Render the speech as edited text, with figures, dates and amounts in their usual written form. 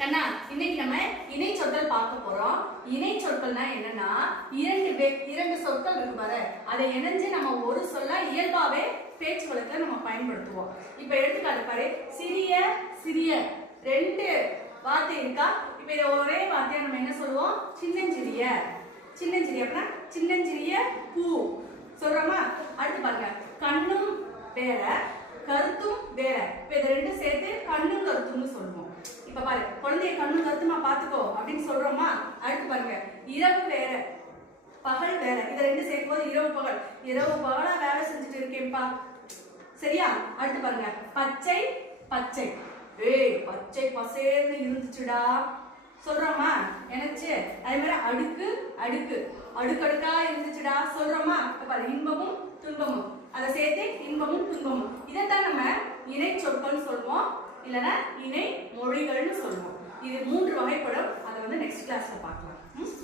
கண்ணா இன்னைக்கு நம்ம இணை சொற்கள் பார்க்க போறோம். இணை சொற்கள்னா என்னன்னா இரண்டு சொற்கள் இருக்கு பாரு, அதை இணைஞ்சு நம்ம ஒரு சொல்ல இயல்பாவே பேச்சு வழக்குல நம்ம பயன்படுத்துவோம். இப்ப எடுத்துக்காட்டு பாரு, சிறிய சிறிய ரெண்டு வார்த்தை இருக்கா. இப்ப இதை ஒரே வார்த்தையா நம்ம என்ன சொல்லுவோம்? சின்னஞ்சிறிய. சின்னஞ்சிறிய அப்படின்னா சின்னஞ்சிறிய பூ சொல்றோமா? அடுத்து பாருங்க, கண்ணும் வேற கருத்தும் வேற. இப்ப இதை ரெண்டும் சேர்த்து கண்ணும் கருத்தும்னு சொல்லுவோம். இப்ப பாரு, குழந்தைய கண்ணும் கருத்துமா பாத்துக்கோ அப்படின்னு சொல்றோமா? அடுத்து பாருங்க, இரவு வேற பகல் வேற. இதை ரெண்டும் சேர்க்கும் போது இரவு பகல். இரவு பகலா வேலை செஞ்சுட்டு இருக்கேன்ப்பா, சரியா? அடுத்து பாருங்க, பச்சை பச்சை. ஏய், பச்சை பசேர்னு இருந்துச்சுடா சொல்றோமா? எனச்சு. அதே மாதிரி அடுக்கு அடுக்கு அடுக்கடுக்கா இருந்துச்சுடா சொல்றோமா? பாரு, இன்பமும் துன்பமும், அதை சேர்த்து இன்பமும் துன்பமும். இதைத்தான் நம்ம இணை சொற்கள் சொல்லுவோம், இல்லைன்னா இணை மொழிகள்னு சொல்லுவோம். இது 3 வகைப்படும். அதை நெக்ஸ்ட் கிளாஸ்ல பார்க்கலாம்.